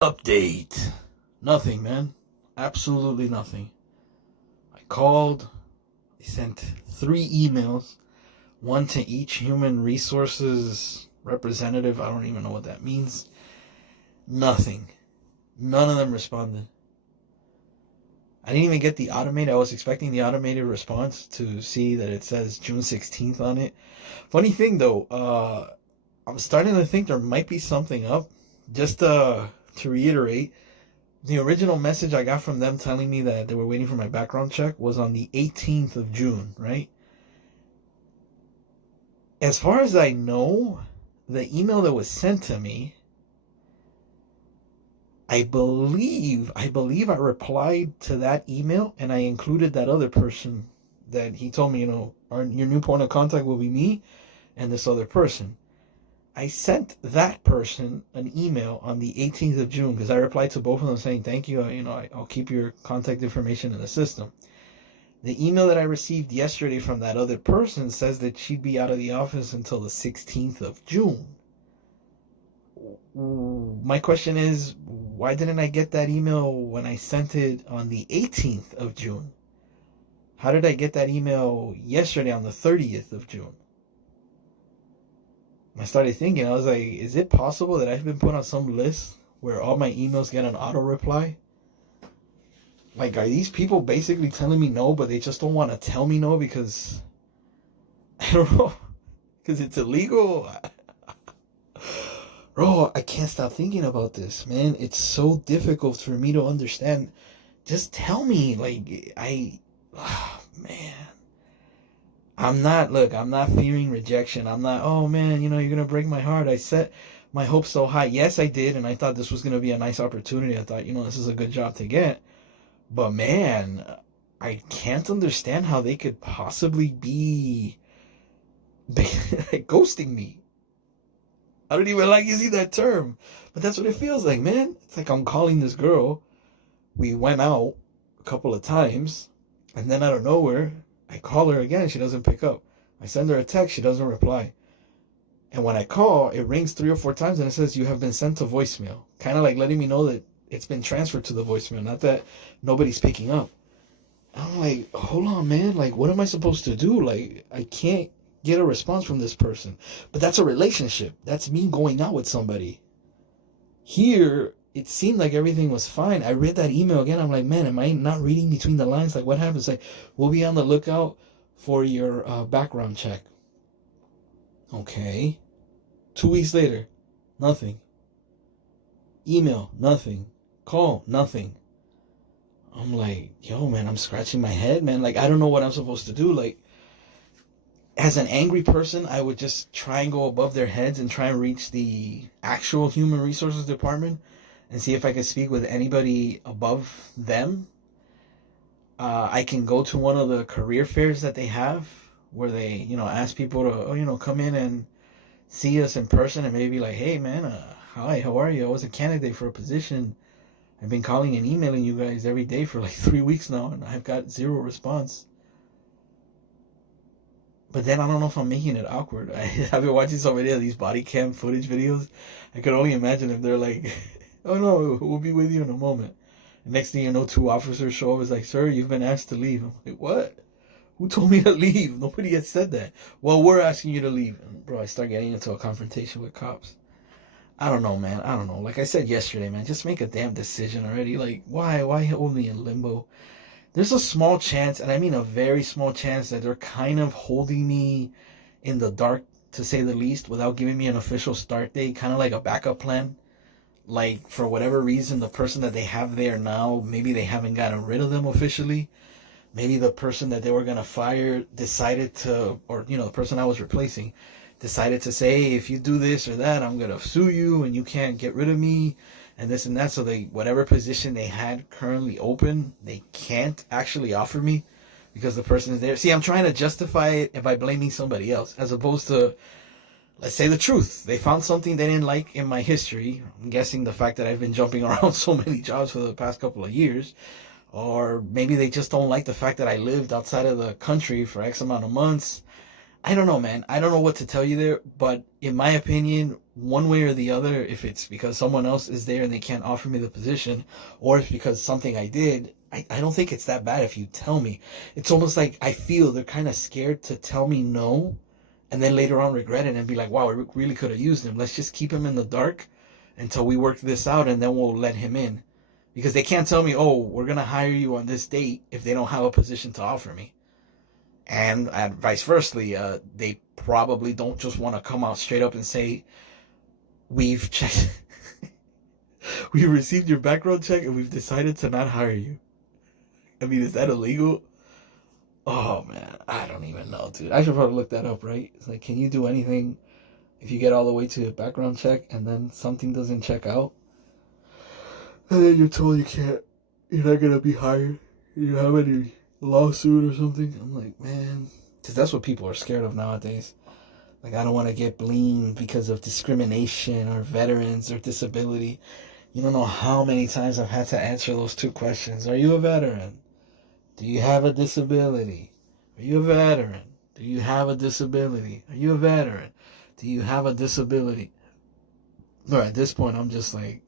Update. Nothing, man. Absolutely nothing. I called. I sent 3 emails, one to each human resources representative. I don't even know what that means. Nothing. None of them responded. I didn't even get the automated. I was expecting the automated response to see that it says June 16th on it. Funny thing though, I'm starting to think there might be something up. Just to reiterate, the original message I got from them telling me that they were waiting for my background check was on the 18th of June, right? As far as I know, the email that was sent to me, I believe I replied to that email and I included that other person that he told me, your new point of contact will be me and this other person. I sent that person an email on the 18th of June because I replied to both of them saying thank you. I'll keep your contact information in the system. The email that I received yesterday from that other person says that she'd be out of the office until the 16th of June. My question is, why didn't I get that email when I sent it on the 18th of June? How did I get that email yesterday on the 30th of June? I started thinking, I was like, is it possible that I've been put on some list where all my emails get an auto reply? Like, are these people basically telling me no, but they just don't want to tell me no because, I don't know, because it's illegal? Bro, I can't stop thinking about this, man. It's so difficult for me to understand. Just tell me, oh, man. I'm not fearing rejection. I'm not, oh man, you're going to break my heart. I set my hopes so high. Yes, I did. And I thought this was going to be a nice opportunity. I thought, this is a good job to get. But man, I can't understand how they could possibly be ghosting me. I don't even like using that term. But that's what it feels like, man. It's like I'm calling this girl. We went out a couple of times. And then out of nowhere, I call her again, she doesn't pick up. I send her a text, she doesn't reply. And when I call, it rings 3 or 4 times and it says, you have been sent to voicemail. Kind of like letting me know that it's been transferred to the voicemail, not that nobody's picking up. I'm like, hold on, man. Like, what am I supposed to do? Like, I can't get a response from this person. But that's a relationship. That's me going out with somebody. Here, it seemed like everything was fine. I read that email again. I'm like, man, am I not reading between the lines? Like, what happens? Like, we'll be on the lookout for your background check. Okay. 2 weeks later, nothing. Email, nothing. Call, nothing. I'm like, yo, man, I'm scratching my head, man. Like, I don't know what I'm supposed to do. Like, as an angry person, I would just try and go above their heads and try and reach the actual human resources department and see if I can speak with anybody above them. I can go to one of the career fairs that they have where they, ask people to, come in and see us in person and maybe like, hey, man, hi, how are you? I was a candidate for a position. I've been calling and emailing you guys every day for like 3 weeks now and I've got 0 response. But then I don't know if I'm making it awkward. I've been watching so many of these body cam footage videos. I could only imagine if they're like, oh no, we'll be with you in a moment. And next thing you know, 2 officers show up. It's like, sir, you've been asked to leave. I'm like, what? Who told me to leave? Nobody has said that. Well, we're asking you to leave. And bro, I start getting into a confrontation with cops. I don't know, man. I don't know. Like I said yesterday, man, just make a damn decision already. Like, why hold me in limbo? There's a small chance, and I mean a very small chance, that they're kind of holding me in the dark, to say the least, without giving me an official start date, kind of like a backup plan. Like, for whatever reason, the person that they have there now, maybe they haven't gotten rid of them officially. Maybe the person that they were going to fire decided to, or, the person I was replacing, decided to say, hey, if you do this or that, I'm going to sue you and you can't get rid of me. And this and that, so whatever position they had currently open, they can't actually offer me because the person is there. See, I'm trying to justify it by blaming somebody else, as opposed to, let's say the truth. They found something they didn't like in my history. I'm guessing the fact that I've been jumping around so many jobs for the past couple of years. Or maybe they just don't like the fact that I lived outside of the country for X amount of months. I don't know, man. I don't know what to tell you there, but in my opinion, one way or the other, if it's because someone else is there and they can't offer me the position, or it's because something I did, I don't think it's that bad if you tell me. It's almost like I feel they're kind of scared to tell me no, and then later on regret it and be like, wow, we really could have used him. Let's just keep him in the dark until we work this out, and then we'll let him in. Because they can't tell me, oh, we're going to hire you on this date if they don't have a position to offer me. And vice versa, they probably don't just want to come out straight up and say, we've checked, we received your background check and we've decided to not hire you. I mean, is that illegal? Oh man, I don't even know, dude. I should probably look that up, right? It's like, can you do anything if you get all the way to a background check and then something doesn't check out? And then you're told you can't, you're not gonna be hired. You have any lawsuit or something? I'm like, man, because that's what people are scared of nowadays. Like, I don't want to get blamed because of discrimination or veterans or disability. You don't know how many times I've had to answer those two questions. Are you a veteran? Do you have a disability? Are you a veteran? Do you have a disability? Are you a veteran? Do you have a disability? Or at this point, I'm just like,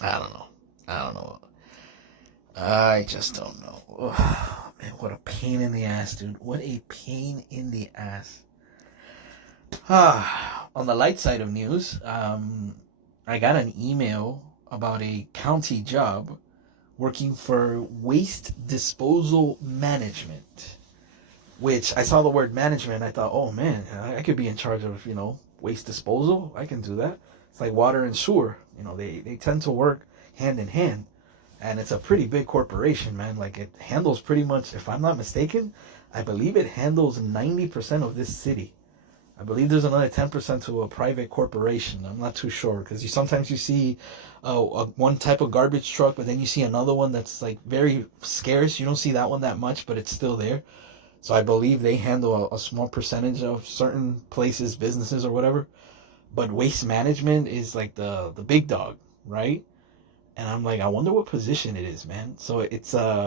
I don't know. I don't know. I just don't know. Oh, man, what a pain in the ass, dude. What a pain in the ass. On the light side of news, I got an email about a county job working for waste disposal management, which I saw the word management. I thought, oh man, I could be in charge of, waste disposal. I can do that. It's like water and sewer. They tend to work hand in hand. And it's a pretty big corporation, man. Like, it handles pretty much, if I'm not mistaken, I believe it handles 90% of this city. I believe there's another 10% to a private corporation. I'm not too sure, because sometimes you see one type of garbage truck, but then you see another one that's like very scarce. You don't see that one that much, but it's still there. So I believe they handle a small percentage of certain places, businesses, or whatever. But waste management is like the big dog, right? And I'm like, I wonder what position it is, man. So it's air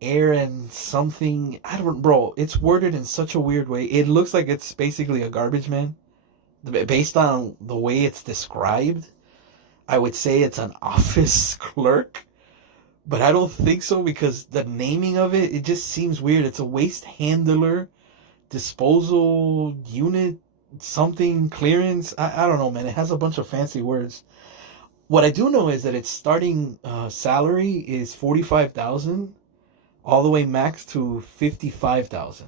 and something. I don't, bro. It's worded in such a weird way. It looks like it's basically a garbage man. Based on the way it's described, I would say it's an office clerk. But I don't think so, because the naming of it just seems weird. It's a waste handler, disposal unit, something clearance. I don't know, man. It has a bunch of fancy words. What I do know is that its starting salary is $45,000, all the way max to $55,000.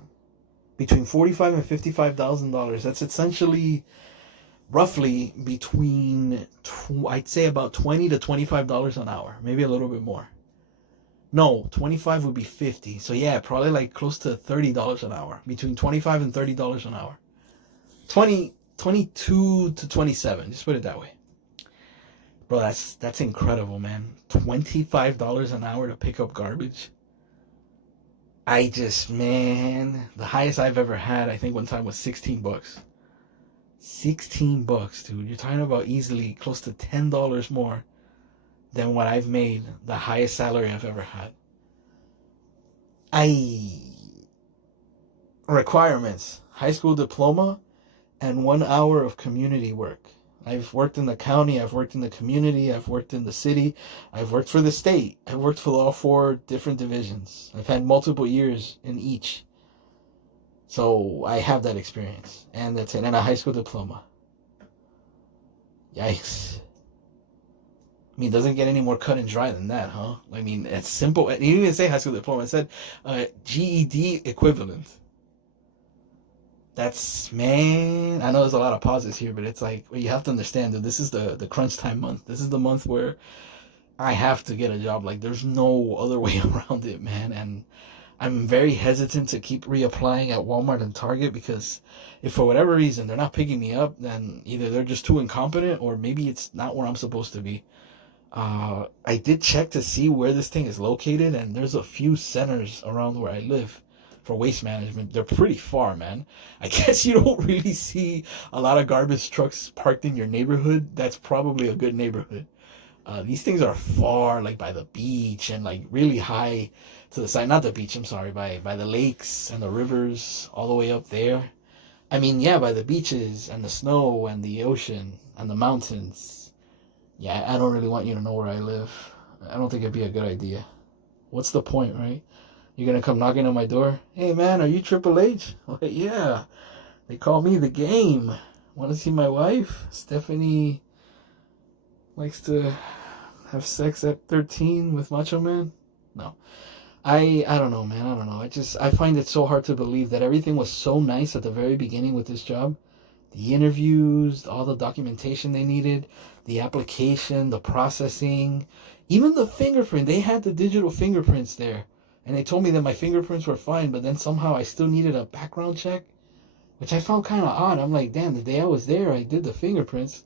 Between $45,000 and $55,000. That's essentially roughly between I'd say about $20 to $25 an hour, maybe a little bit more. No, 25 would be 50. So yeah, probably like close to $30 an hour. Between 25 and $30 an hour. 22 to 27, just put it that way. Bro, that's incredible, man. $25 an hour to pick up garbage. Man, the highest I've ever had, I think one time was $16. $16, dude. You're talking about easily close to $10 more than what I've made, the highest salary I've ever had. Requirements: high school diploma and 1 hour of community work. I've worked in the county, I've worked in the community, I've worked in the city, I've worked for the state, I've worked for all 4 different divisions. I've had multiple years in each. So I have that experience, and that's it, and a high school diploma. Yikes. I mean, it doesn't get any more cut and dry than that, huh? I mean, it's simple. It didn't even say high school diploma. It said GED equivalent. That's, man, I know there's a lot of pauses here, but it's like, well, you have to understand that this is the crunch time month. This is the month where I have to get a job. Like, there's no other way around it, man. And I'm very hesitant to keep reapplying at Walmart and Target, because if for whatever reason they're not picking me up, then either they're just too incompetent, or maybe it's not where I'm supposed to be. I did check to see where this thing is located, and there's a few centers around where I live for waste management. They're pretty far, man. I guess you don't really see a lot of garbage trucks parked in your neighborhood. That's probably a good neighborhood. These things are far, like by the beach, and like really high to the side, not the beach, I'm sorry, by the lakes and the rivers all the way up there. I mean, yeah, by the beaches and the snow and the ocean and the mountains. Yeah, I don't really want you to know where I live. I don't think it'd be a good idea. What's the point, right? You're gonna come knocking on my door? Hey man, are you Triple H? Well, yeah, they call me the Game. Want to see my wife? Stephanie likes to have sex at 13 with Macho Man? No. I don't know, man. I don't know. I find it so hard to believe that everything was so nice at the very beginning with this job. The interviews, all the documentation they needed, the application, the processing, even the fingerprint. They had the digital fingerprints there. And they told me that my fingerprints were fine, but then somehow I still needed a background check, which I found kind of odd. I'm like, damn, the day I was there, I did the fingerprints,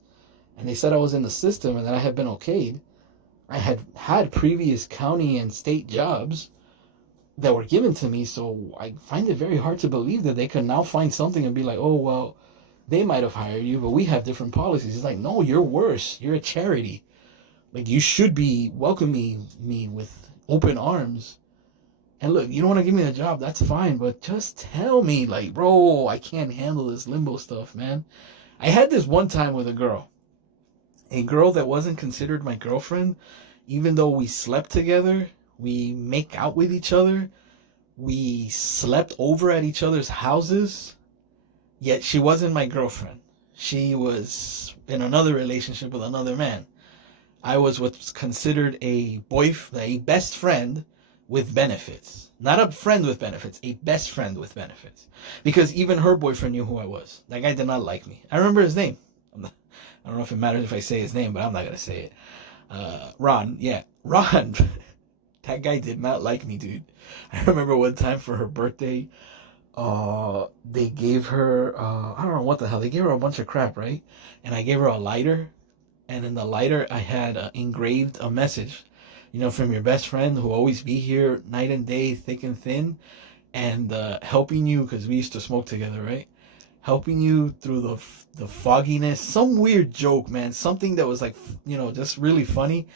and they said I was in the system and that I had been okayed. I had previous county and state jobs that were given to me, so I find it very hard to believe that they could now find something and be like, oh, well, they might have hired you, but we have different policies. It's like, no, you're worse. You're a charity. Like, you should be welcoming me with open arms. And look, you don't want to give me the job, that's fine, but just tell me, like, bro, I can't handle this limbo stuff, man. I had this one time with a girl that wasn't considered my girlfriend, even though we slept together, we make out with each other, we slept over at each other's houses, yet she wasn't my girlfriend. She was in another relationship with another man. I was what's considered a best friend with benefits. Not a friend with benefits, a best friend with benefits. Because even her boyfriend knew who I was. That guy did not like me. I remember his name. I don't know if it matters if I say his name, but I'm not going to say it. Ron. Yeah, Ron. That guy did not like me, dude. I remember one time for her birthday, they gave her, I don't know what the hell, they gave her a bunch of crap, right? And I gave her a lighter. And in the lighter, I had engraved a message, from your best friend who always be here night and day, thick and thin, and helping you, because we used to smoke together, right? Helping you through the fogginess. Some weird joke, man. Something that was like, just really funny.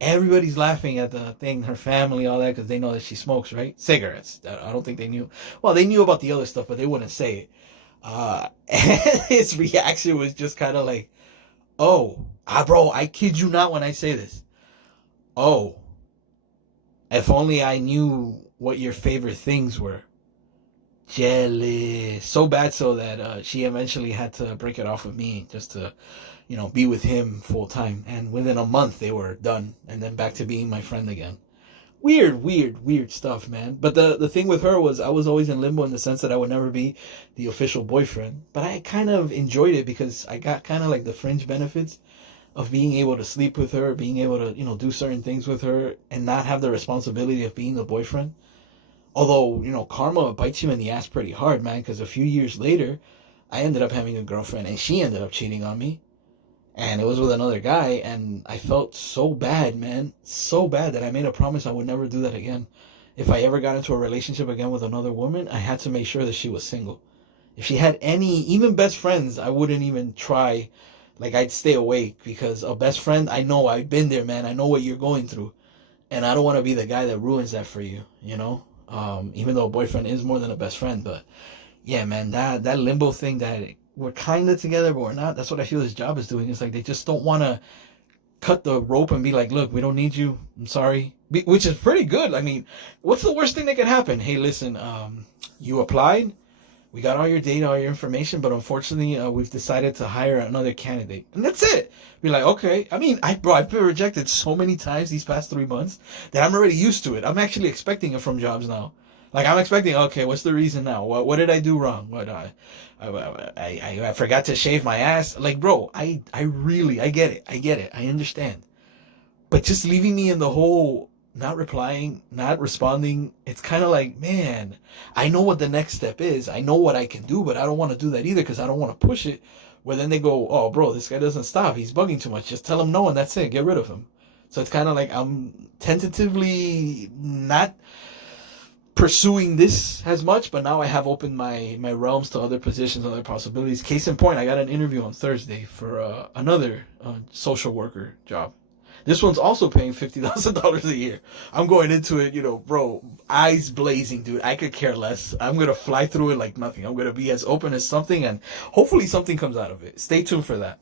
Everybody's laughing at the thing, her family, all that, because they know that she smokes, right? Cigarettes. I don't think they knew. Well, they knew about the other stuff, but they wouldn't say it. And his reaction was just kind of like, oh, bro, I kid you not when I say this. Oh, if only I knew what your favorite things were. Jealous. So bad so that she eventually had to break it off with me just to, be with him full time. And within a month they were done and then back to being my friend again. Weird stuff, man. But the thing with her was I was always in limbo in the sense that I would never be the official boyfriend. But I kind of enjoyed it because I got kind of like the fringe benefits of being able to sleep with her, being able to, do certain things with her and not have the responsibility of being the boyfriend. Although, karma bites you in the ass pretty hard, man, because a few years later, I ended up having a girlfriend and she ended up cheating on me. And it was with another guy, and I felt so bad, man. So bad that I made a promise I would never do that again. If I ever got into a relationship again with another woman, I had to make sure that she was single. If she had any, even best friends, I wouldn't even try. Like, I'd stay awake because a best friend, I know, I've been there, man. I know what you're going through. And I don't want to be the guy that ruins that for you, even though a boyfriend is more than a best friend. But yeah, man, that limbo thing that we're kind of together, but we're not. That's what I feel this job is doing. It's like they just don't want to cut the rope and be like, look, we don't need you. I'm sorry. Which is pretty good. I mean, what's the worst thing that could happen? Hey, listen, you applied. We got all your data, all your information, but unfortunately, we've decided to hire another candidate. And that's it. Be like, okay. I mean, I've been rejected so many times these past 3 months that I'm already used to it. I'm actually expecting it from jobs now. Like, I'm expecting, okay, what's the reason now? What did I do wrong? I forgot to shave my ass. Like, bro, I get it. I understand. But just leaving me in the whole, not replying, not responding, it's kind of like, man, I know what the next step is. I know what I can do, but I don't want to do that either because I don't want to push it. Where then they go, oh, bro, this guy doesn't stop. He's bugging too much. Just tell him no and that's it. Get rid of him. So it's kind of like I'm tentatively not pursuing this as much, but now I have opened my realms to other positions, other possibilities. Case in point, I got an interview on Thursday for another social worker job. This one's also paying $50,000 a year. I'm going into it, bro, eyes blazing, dude. I could care less. I'm gonna fly through it like nothing. I'm gonna be as open as something, and hopefully something comes out of it. Stay tuned for that.